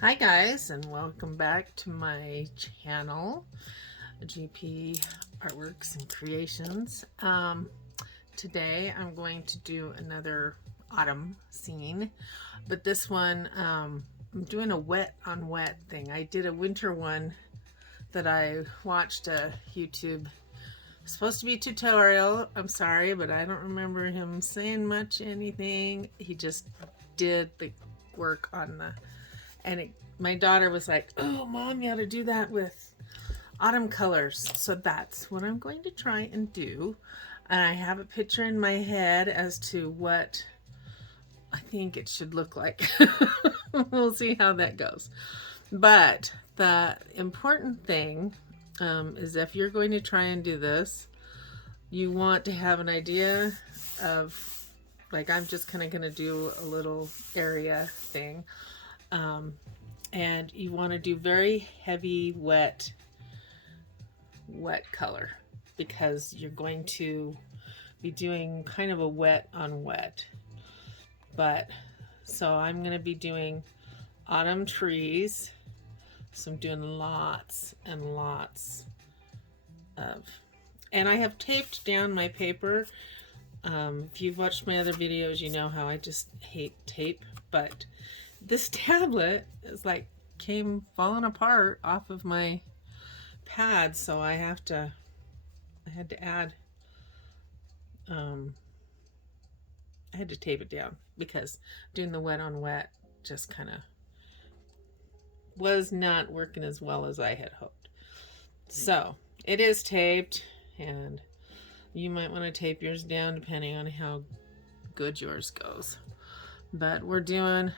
Hi guys, and welcome back to my channel, GP Artworks and Creations. Today I'm going to do another autumn scene, but this one I'm doing a wet on wet thing. I did a winter one that I watched a YouTube, supposed to be tutorial. I'm sorry, but I don't remember him saying much anything. He just did the work on the, and my daughter was like, "Oh, Mom, you ought to do that with autumn colors." So that's what I'm going to try and do. And I have a picture in my head as to what I think it should look like. We'll see how that goes. But the important thing is if you're going to try and do this, you want to have an idea of, like, I'm just kind of going to do a little area thing. And you want to do very heavy wet color, because you're going to be doing kind of a wet on wet. But so I'm going to be doing autumn trees, so I'm doing lots and lots of, and I have taped down my paper. If you've watched my other videos, you know how I just hate tape, but this tablet is like came falling apart off of my pad, so I had to add, I had to tape it down because doing the wet on wet just kind of was not working as well as I had hoped. So it is taped, and you might want to tape yours down depending on how good yours goes. But we're doing a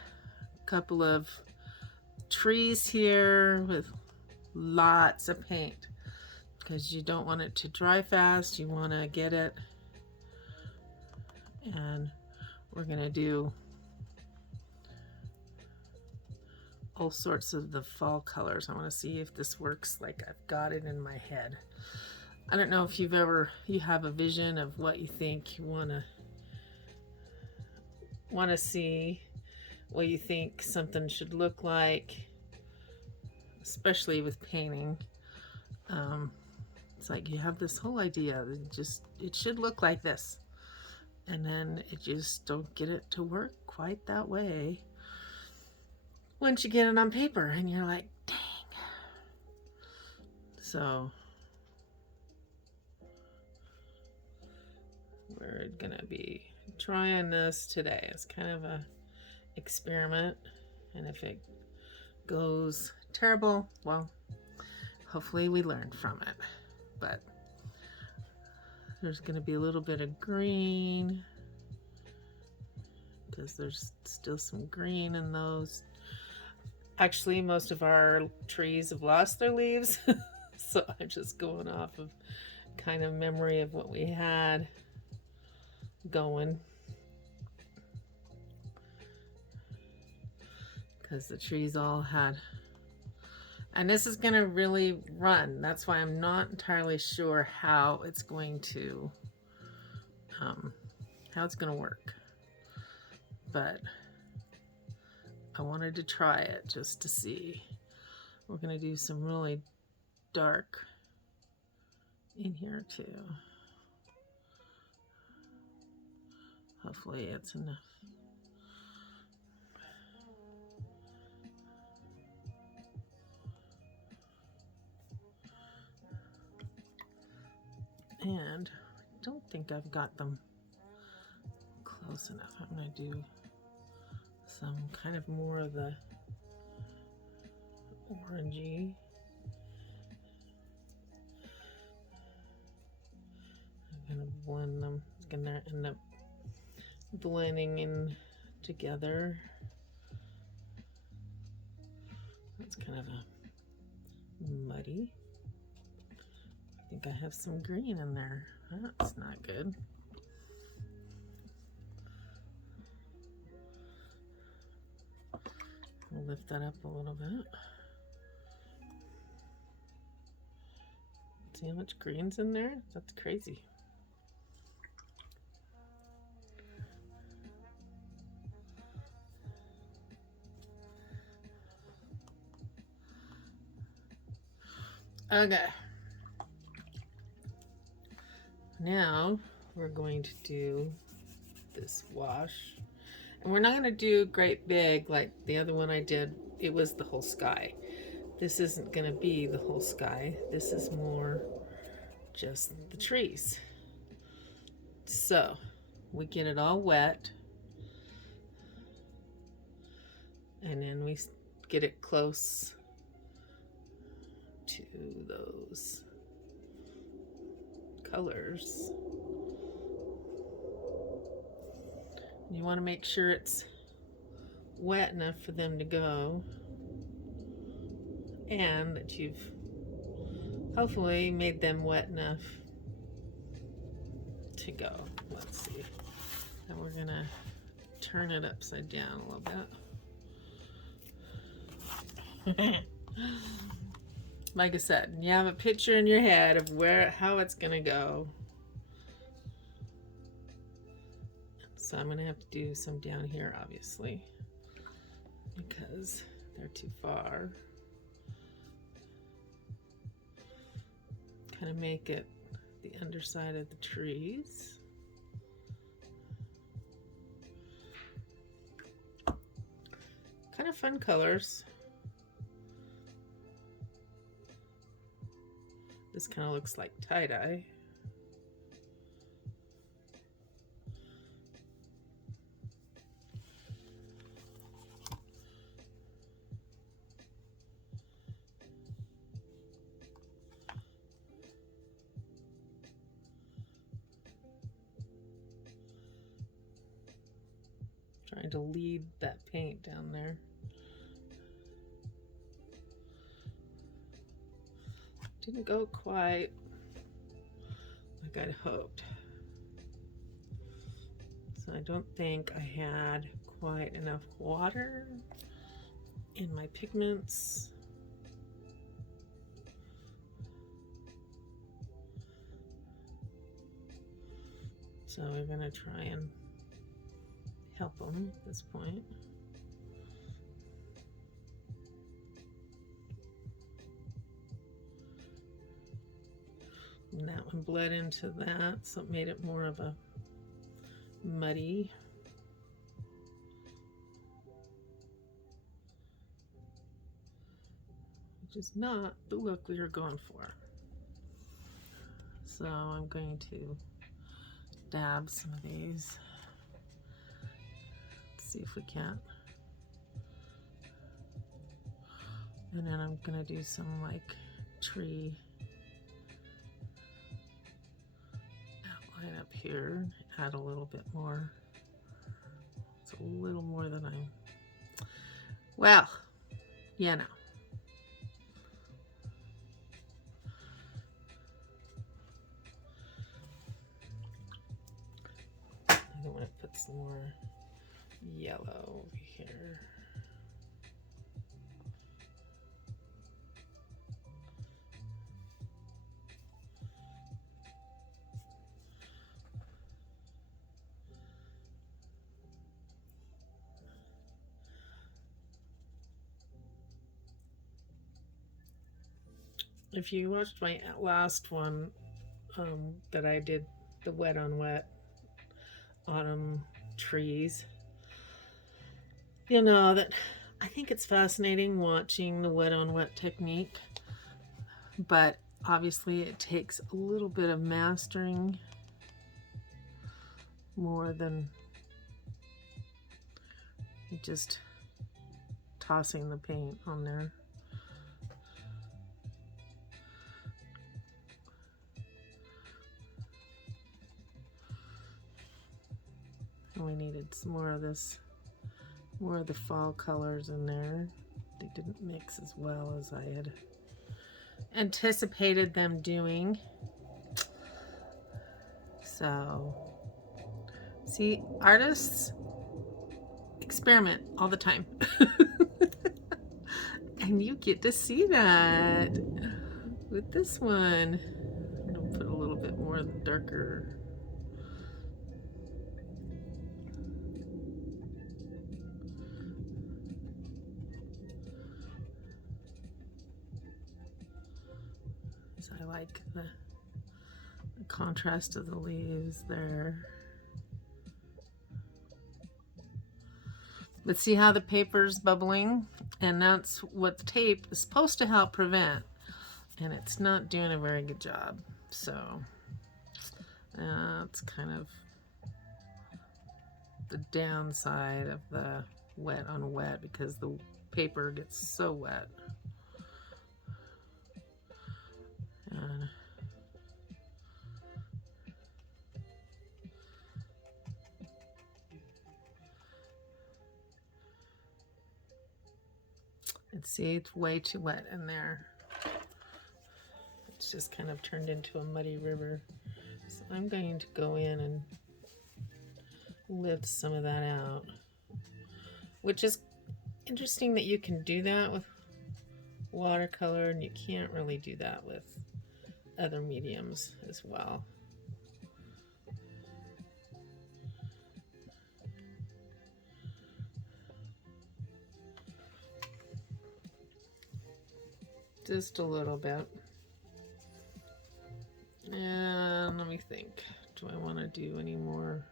couple of trees here with lots of paint, because you don't want it to dry fast. You want to get it, and we're going to do all sorts of the fall colors. I want to see if this works like I've got it in my head. I don't know if you have a vision of what you think you want to see, what you think something should look like, especially with painting. It's like you have this whole idea, it should look like this, and then it just don't get it to work quite that way once you get it on paper, and you're like, dang. So we're gonna be trying this today. It's kind of a experiment, and if it goes terrible, well, hopefully we learn from it. But there's going to be a little bit of green, because there's still some green in those. Actually, most of our trees have lost their leaves, so I'm just going off of kind of memory of what we had going, because the trees all had, and this is going to really run. That's why I'm not entirely sure how it's going to work, but I wanted to try it just to see. We're going to do some really dark in here too. Hopefully it's enough. And I don't think I've got them close enough. I'm going to do some kind of more of the orangey. I'm going to blend them. It's going to end up blending in together. That's kind of a muddy. I think I have some green in there. That's not good. We'll lift that up a little bit. See how much green's in there? That's crazy. Okay. Now we're going to do this wash. And we're not going to do great big like the other one I did. It was the whole sky. This isn't going to be the whole sky. This is more just the trees. So we get it all wet. And then we get it close to those colors. You want to make sure it's wet enough for them to go, and that you've hopefully made them wet enough to go. Let's see. Then we're gonna turn it upside down a little bit. Like I said, you have a picture in your head of how it's gonna go. So I'm gonna have to do some down here, obviously, because they're too far. Kind of make it the underside of the trees. Kind of fun colors. This kind of looks like tie-dye. Trying to lead that paint down there. Didn't go quite like I'd hoped. So I don't think I had quite enough water in my pigments. So we're gonna try and help them at this point. And that one bled into that, so it made it more of a muddy. Which is not the look we were going for. So I'm going to dab some of these. Let's see if we can. And then I'm gonna do some like tree outline up here, add a little bit more. It's a little more than well, yeah, no. I don't want to put some more yellow over here. If you watched my last one that I did, the wet on wet autumn trees, you'll know that I think it's fascinating watching the wet on wet technique, but obviously it takes a little bit of mastering more than just tossing the paint on there. And we needed some more of this, more of the fall colors in there. They didn't mix as well as I had anticipated them doing. So, see, artists experiment all the time. And you get to see that with this one. I'm gonna put a little bit more darker. So I like the contrast of the leaves there. But see how the paper's bubbling? And that's what the tape is supposed to help prevent. And it's not doing a very good job. So that's kind of the downside of the wet on wet, because the paper gets so wet. And see, it's way too wet in there. It's just kind of turned into a muddy river. So I'm going to go in and lift some of that out, which is interesting that you can do that with watercolor, and you can't really do that with other mediums as well. Just a little bit. And let me think, do I want to do any more?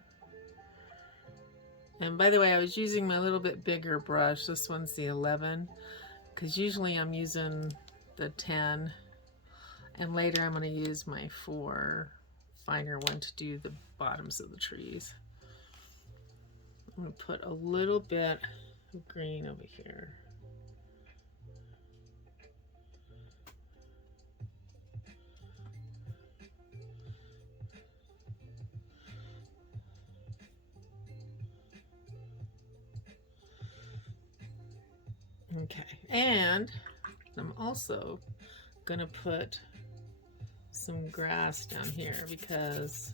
And by the way, I was using my little bit bigger brush. This one's the 11, because usually I'm using the 10, and later I'm going to use my 4 finer one to do the bottoms of the trees. I'm going to put a little bit of green over here. Okay, and I'm also gonna put some grass down here because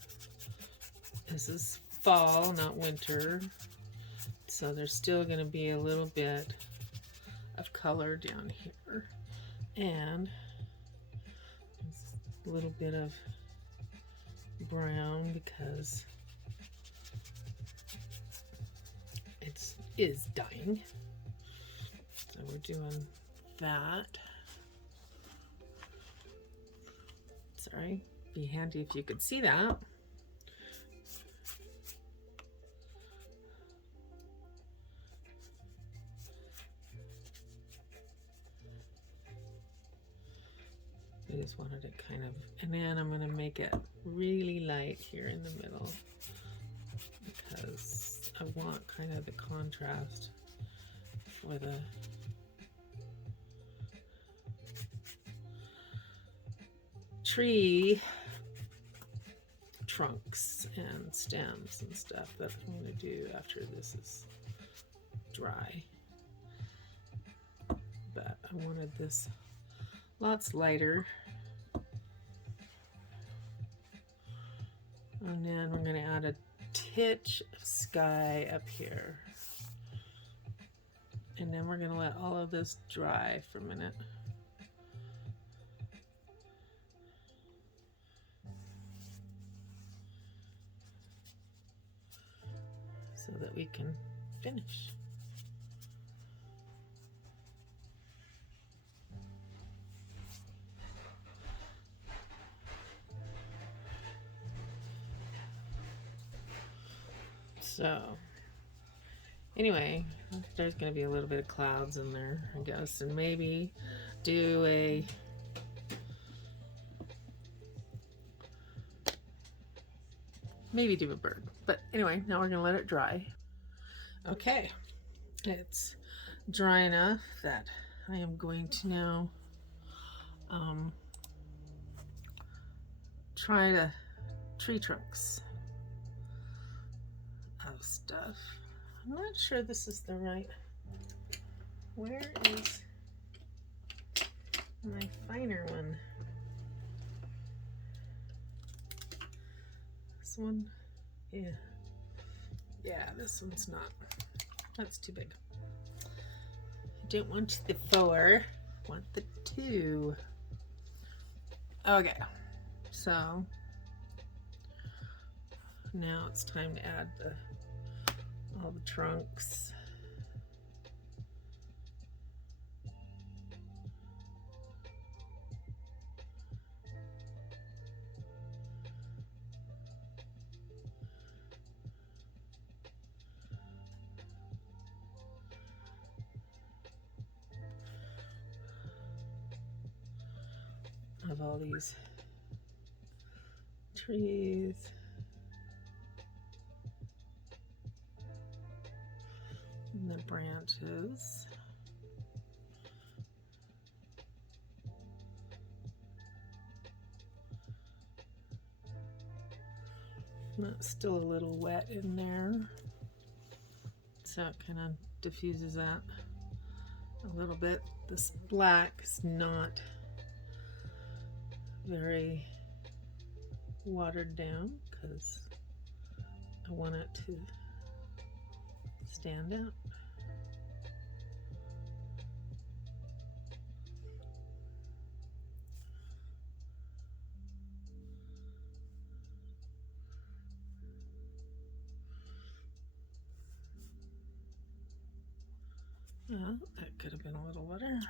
this is fall, not winter. So there's still gonna be a little bit of color down here, and a little bit of brown because it is dying. So we're doing that. Sorry, be handy if you could see that. I just wanted it kind of, and then I'm going to make it really light here in the middle because I want kind of the contrast for the tree trunks and stems and stuff that I'm going to do after this is dry. But I wanted this lots lighter. And then we're going to add a titch of sky up here. And then we're going to let all of this dry for a minute. So that we can finish. So anyway, there's going to be a little bit of clouds in there, I guess, and maybe do a bird. But anyway, now we're going to let it dry. Okay, it's dry enough that I am going to now try to tree trunks of stuff. I'm not sure this is the right. Where is my finer one? This one? Yeah. Yeah, this one's not. That's too big. I don't want the 4, I want the 2. Okay, so now it's time to add all the trunks. of all these trees. And the branches. That's still a little wet in there, so it kind of diffuses that a little bit. This black is not very watered down because I want it to stand out. Well, that could have been a little wetter.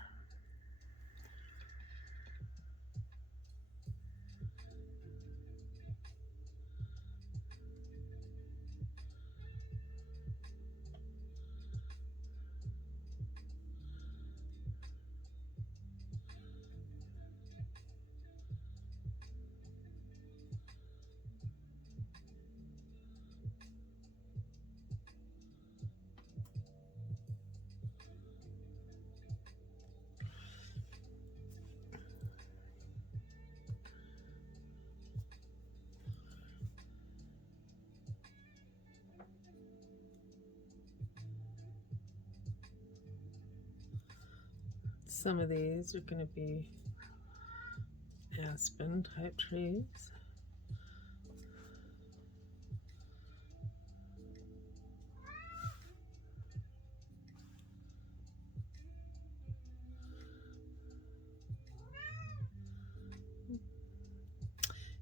Some of these are going to be aspen type trees.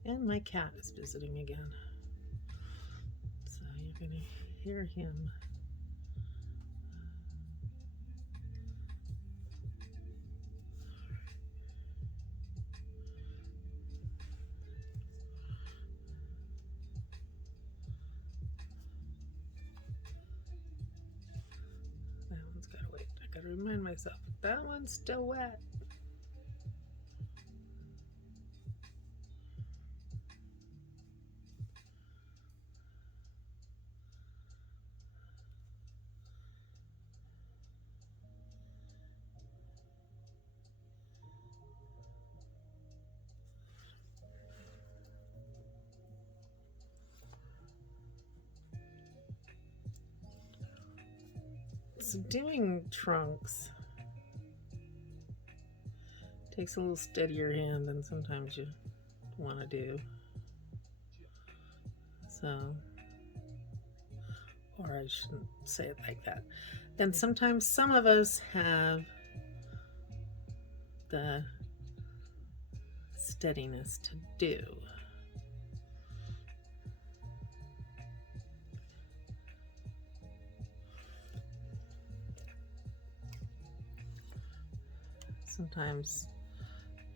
And my cat is visiting again, so you're going to hear him. That one's got to wait. I got to remind myself, that one's still wet. So doing trunks takes a little steadier hand than sometimes you want to do. So, or I shouldn't say it like that. Then sometimes some of us have the steadiness to do. Sometimes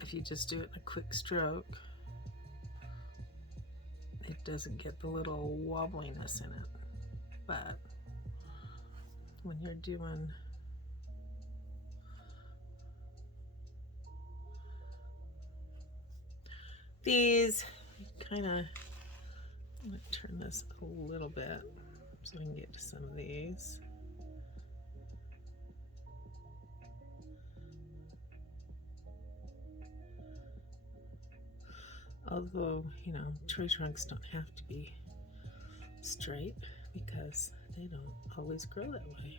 if you just do it in a quick stroke, it doesn't get the little wobbliness in it. But when you're doing these, kind of, I'm going to turn this a little bit so I can get to some of these. Although, you know, tree trunks don't have to be straight because they don't always grow that way.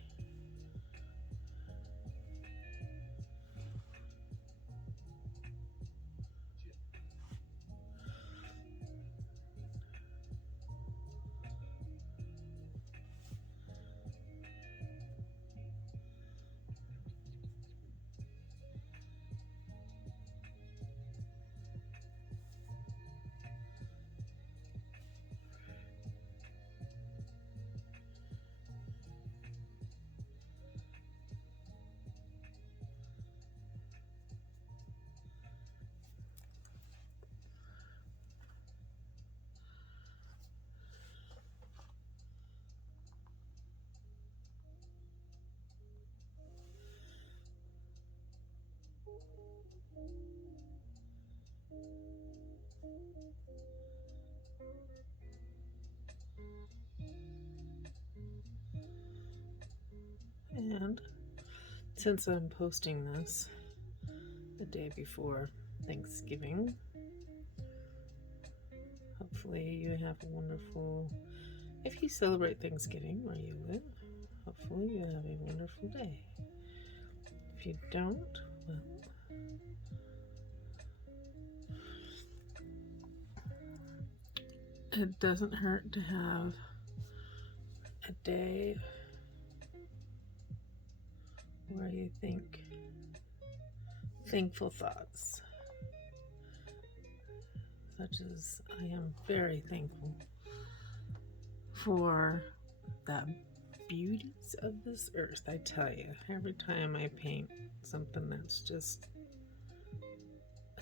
And since I'm posting this the day before Thanksgiving, hopefully you have a wonderful, if you celebrate Thanksgiving where you live, hopefully you have a wonderful day. If you don't, well, it doesn't hurt to have a day where you think thankful thoughts, such as I am very thankful for the beauties of this earth. I tell you, every time I paint something that's just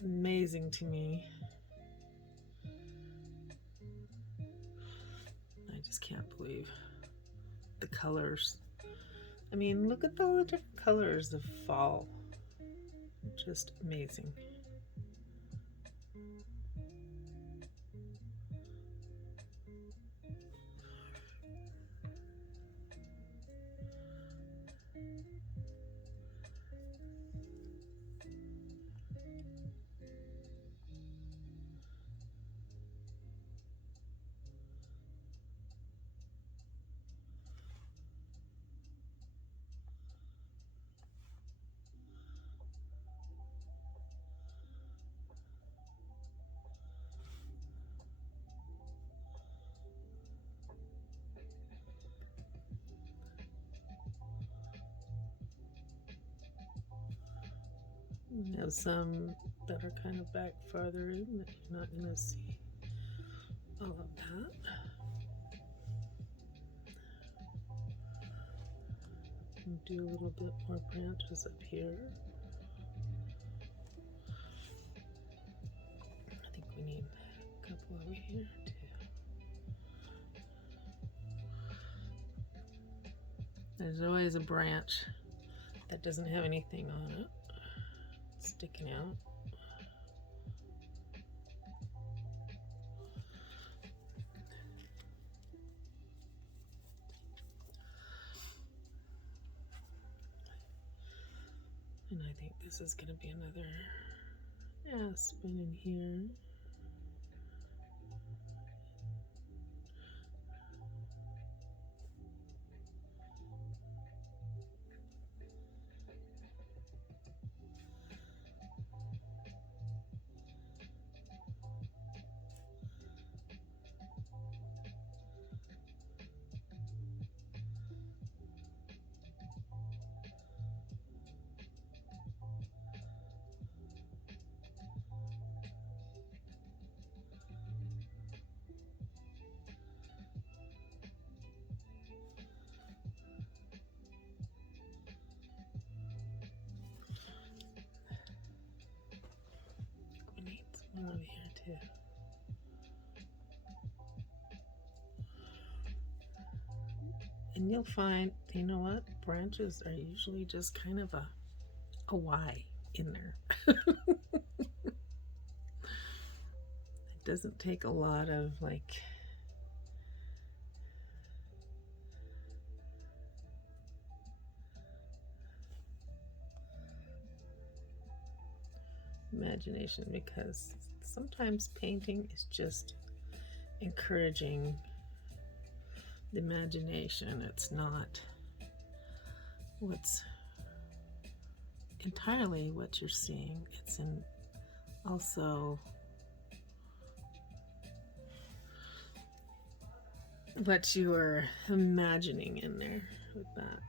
amazing to me, I just can't believe the colors. I mean, look at all the different colors of fall. Just amazing. We have some that are kind of back farther in that you're not going to see all of that. And do a little bit more branches up here. I think we need a couple over here too. There's always a branch that doesn't have anything on it sticking out. And I think this is going to be another aspen in here. We need some over here too. And you'll find, you know what? Branches are usually just kind of a Y in there. It doesn't take a lot of like imagination, because sometimes painting is just encouraging the imagination. It's not what's entirely what you're seeing. It's in also what you are imagining in there with that.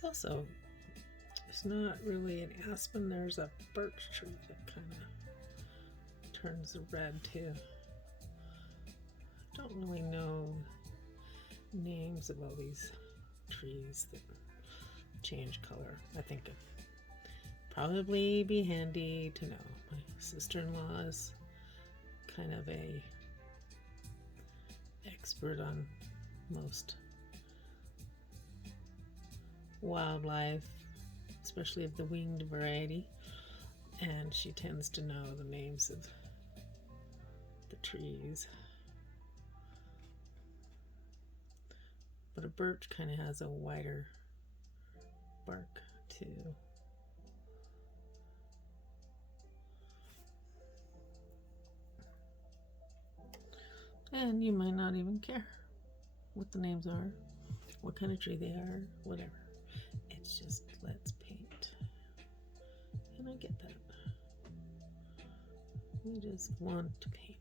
It's not really an aspen. There's a birch tree that kind of turns red too. I don't really know names of all these trees that change color. I think it'd probably be handy to know. My sister-in-law is kind of a expert on most wildlife, especially of the winged variety, and she tends to know the names of the trees. But a birch kind of has a wider bark too. And you might not even care what the names are, what kind of tree they are, whatever. It's just, let's paint. And I get that. We just want to paint.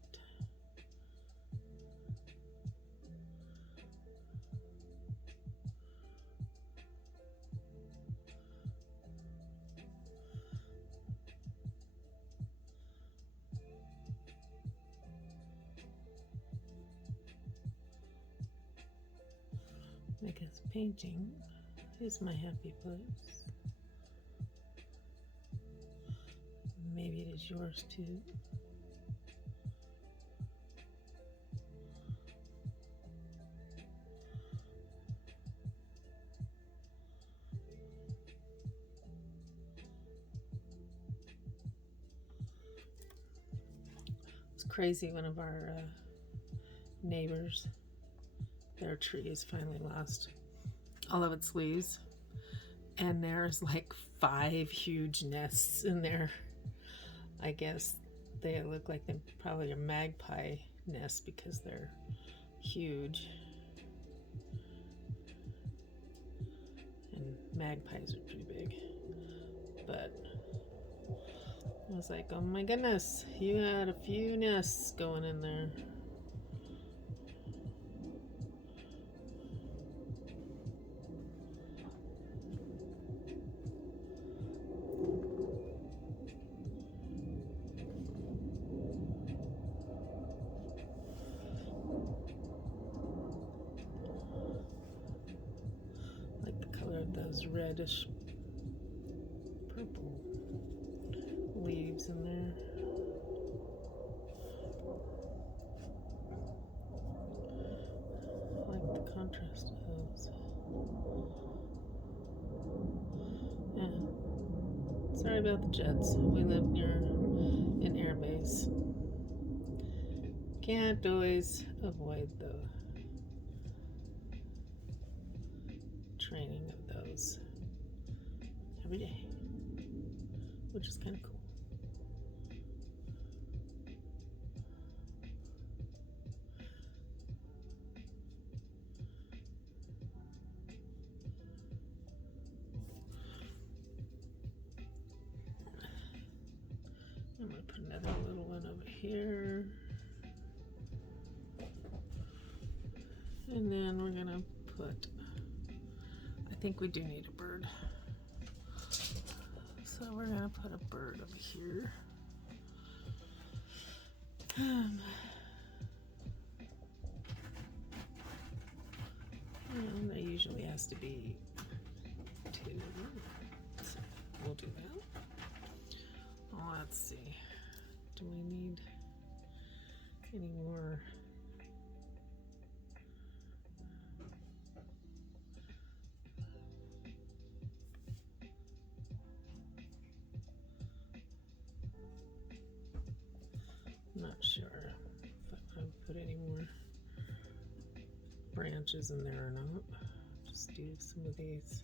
Because painting is my happy place. Maybe it is yours too. It's crazy. One of our neighbors, their tree has finally lost all of its leaves, and there's like 5 huge nests in there. I guess they look like they probably are magpie nests because they're huge, and magpies are pretty big. But I was like, oh my goodness, you had a few nests going in there. Those reddish purple leaves in there. I like the contrast of those. Yeah. Sorry about the jets. We live near an air base. Can't always avoid the training of those every day, which is kind of cool. I'm going to put another little one over here. And then we're going to put, I think we do need a bird. So we're going to put a bird over here. And there usually has to be 2. So we'll do that. Let's see. Do we need any more? Not sure if I put any more branches in there or not. Just do some of these.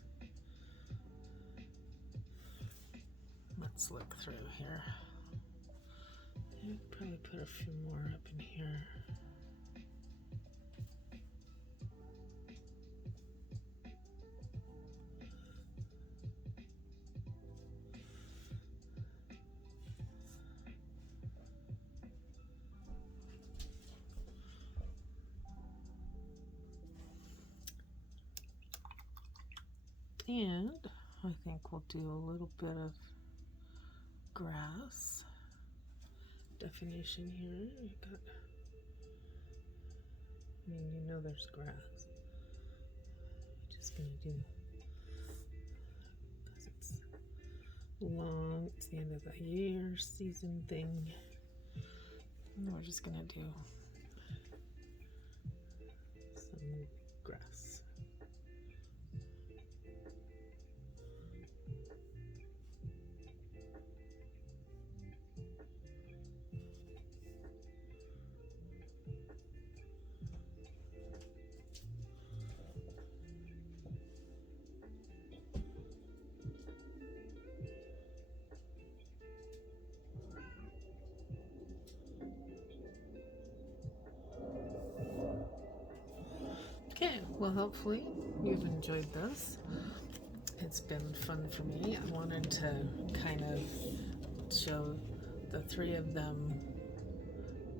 Let's look through here. I'd probably put a few more up in here. And I think we'll do a little bit of grass definition here. You know there's grass. I'm just gonna do, because it's long, it's the end of the year season thing. And we're just gonna do some grass. Okay, well, hopefully you've enjoyed this. It's been fun for me. I wanted to kind of show the three of them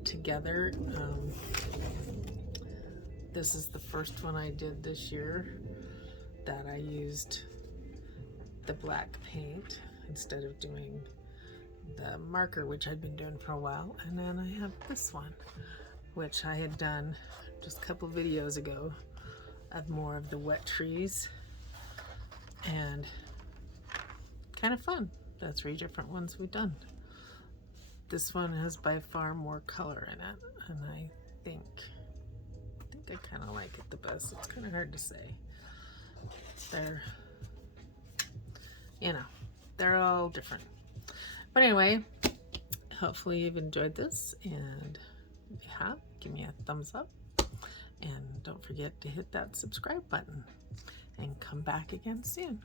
together. This is the first one I did this year that I used the black paint instead of doing the marker, which I'd been doing for a while. And then I have this one, which I had done just a couple videos ago of more of the wet trees, and kind of fun. That's 3 different ones we've done. This one has by far more color in it, and I think I kind of like it the best. It's kind of hard to say. They're all different. But anyway, hopefully you've enjoyed this, and if you have, give me a thumbs up. And don't forget to hit that subscribe button and come back again soon.